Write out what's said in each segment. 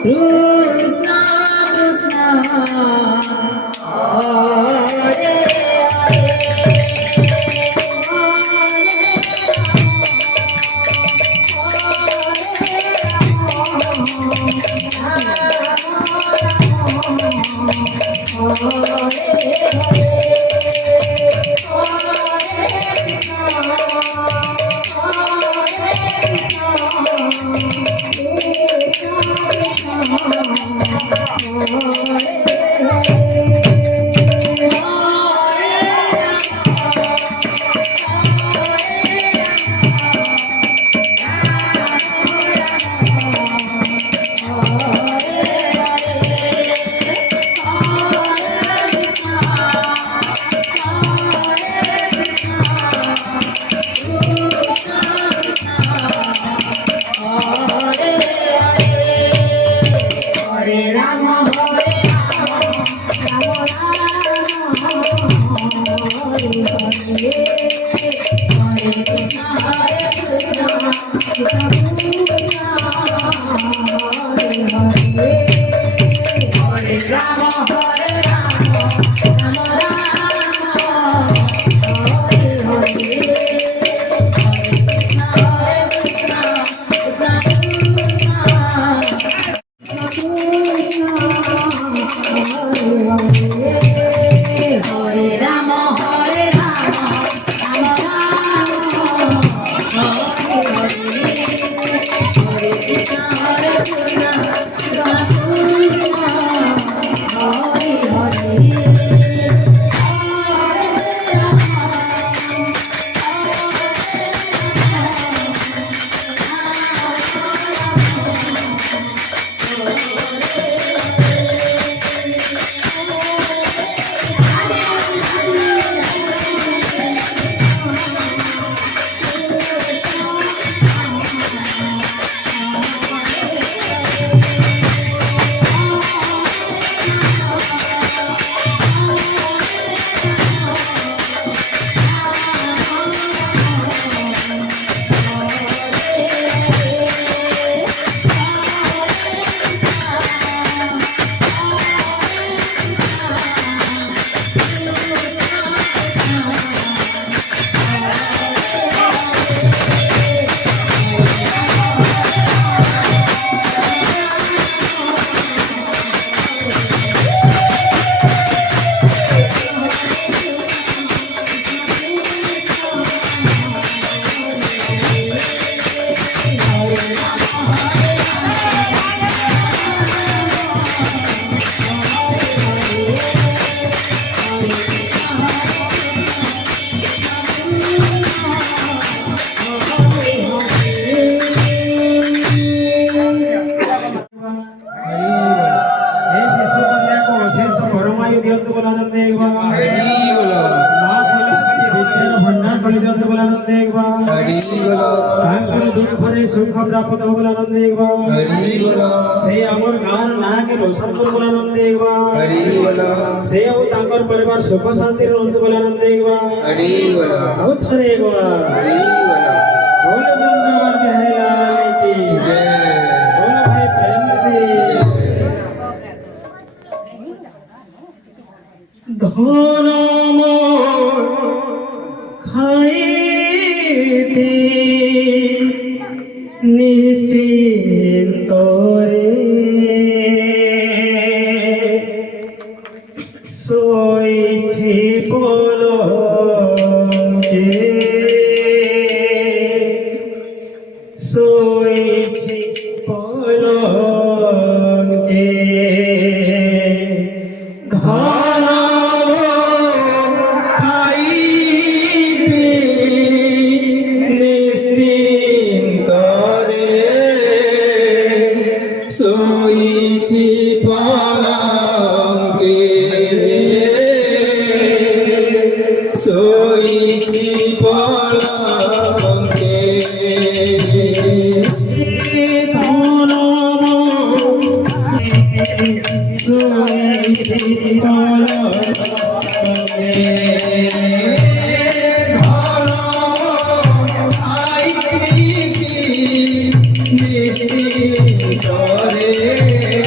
Krishna Krishna Hare सुख प्राप्त हो बोला नंद एक बार हरि बोला से अमर गान ना के रोशन कर बोला नंद एक बार हरि बोला से ओ तांकर परिवार सुख शांति रहंत बोला नंद एक बार हरि बोला और थरे एक बार हरि बोला बोल वृंदावन बिहारी लाल की जय बोलो भाई प्रेम से धन मोर खाई निश्चिंत रे सोईछि पलंके सोईछि पलंके Hare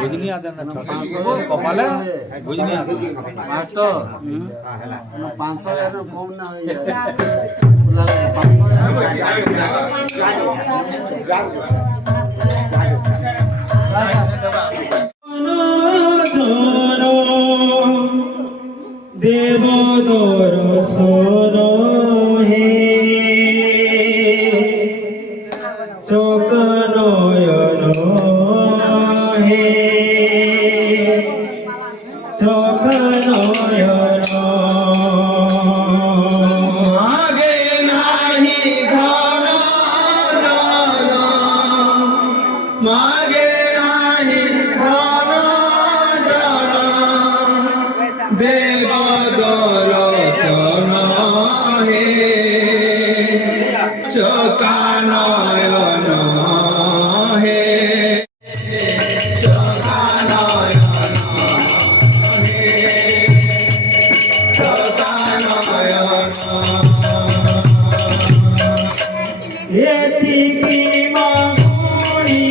বুঝনি আদে না কপালে বুঝনি আদে মাস্টার 500 এর কম না হয়ে দেব দর্শন হে চোখ নয়ন হে চোখ নয়ন আগে নাহি ধন ধন মাগে নাহি ধন ধন দেব দর্শন হে চোকা নয়ন হে চোকা নয়ন হে চোকা নয়ন এতিকি মাগুনি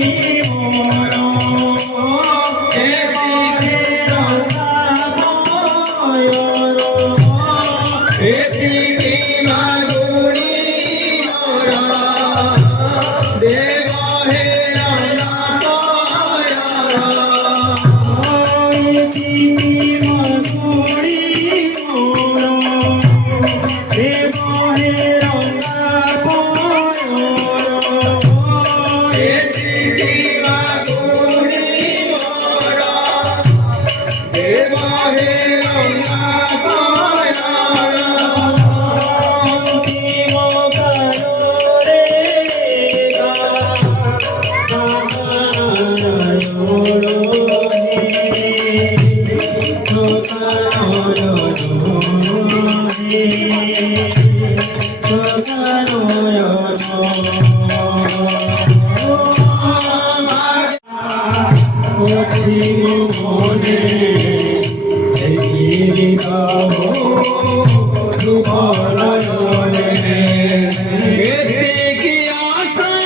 মোর এসিকে রসাময়র এসিকে মাগুনি মোর দেব হে রঙ্গা এতিকি মাগুনি মোর দেব হে রঙ্গাপয়র এসিকে মাগুনি মোর দেব হে রঙ্গা অন্তিম কালরে এসিকে আশা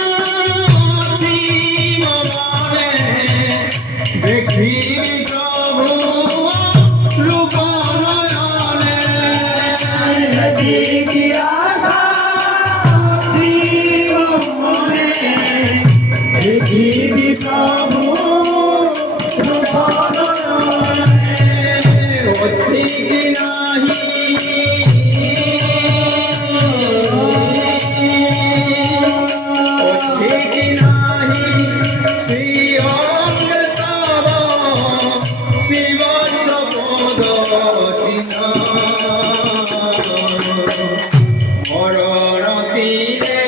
ସିରେ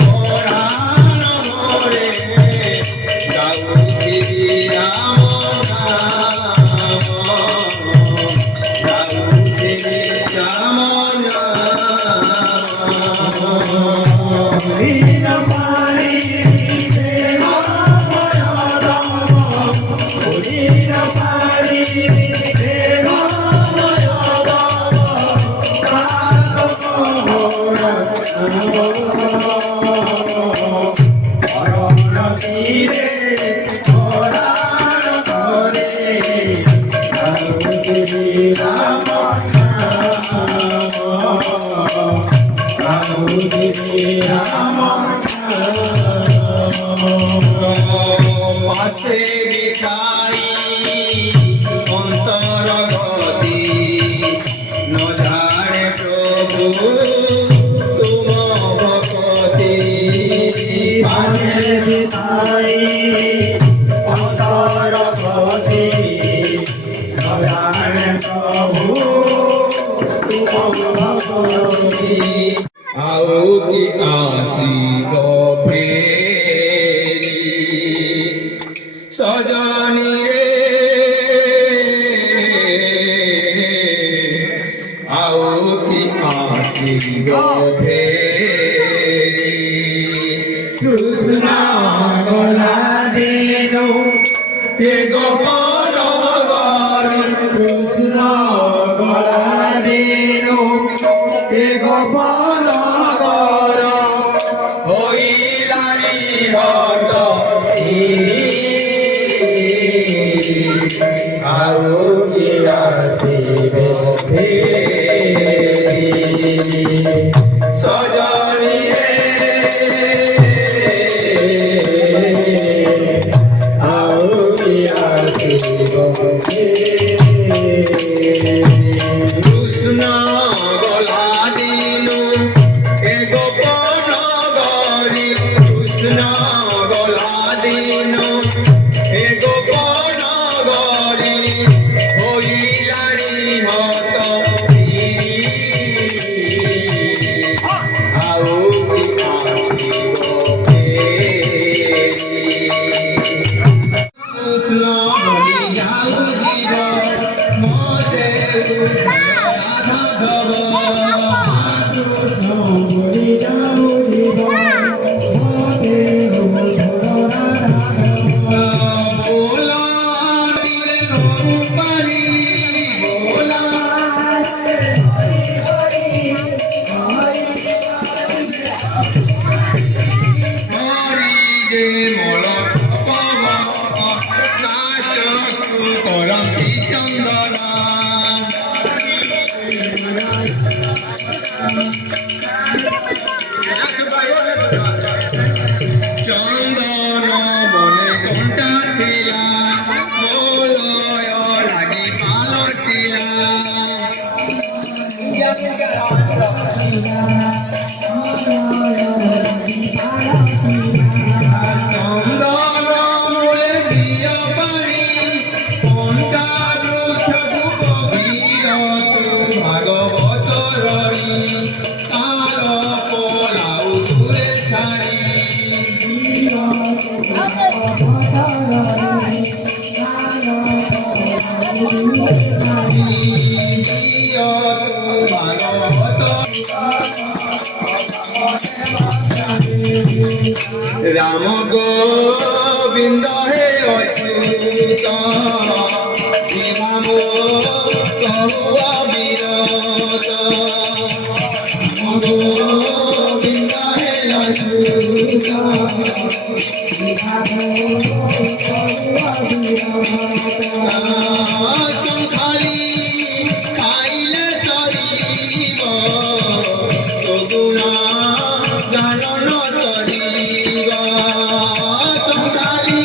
ପରାଣ ମୋରେ ଗାଉଥିବି ରାମ ନାମ ଗାଉଥିବି ରାମ পাশে বিঠাই অন্তর গতি ন জানে প্রভু তুম ভকতি পাশে বিঠাই অন্তর গতি ন জানে প্রভু তুম ভকতি आओ की आसीब फेरी सजनी रे आओ की आसीब फेरी कृष्ण गला देनो ये गोपाल कृष्ण गला देनो ये गोपाल হইলানি হত আও কি আসিবে সজনি রে আও কি আসিবে কৃষ্ণ গলা দিনু এ গোপন গরি কৃষ্ণ গলা দিনু এ গোপন গরি হইলানি হত আও কি আসিব কৃষ্ণ বলি যাও জীব মতে রাধাধব बोला रे रूपारी बोला हरि जे मोल पावा नाटक करंती चंदना চন্দন বনে ঘণ্টা ଥିଲା মোলয় লাগি পাল ଥିଲା চন্দন মূলে দিয় পারি ঘণ্টা বৃক্ষু কবির ভাগবত রই তার পলাউ দূরে ছাড়ি রাম গোবিন্দ হে অচ্যুত রাম কহুয়া বিরত রাম গোবিন্দ হে অচ্যুত সংসারী খাইলে চরিব সগুণ জানন চরিব সংসারী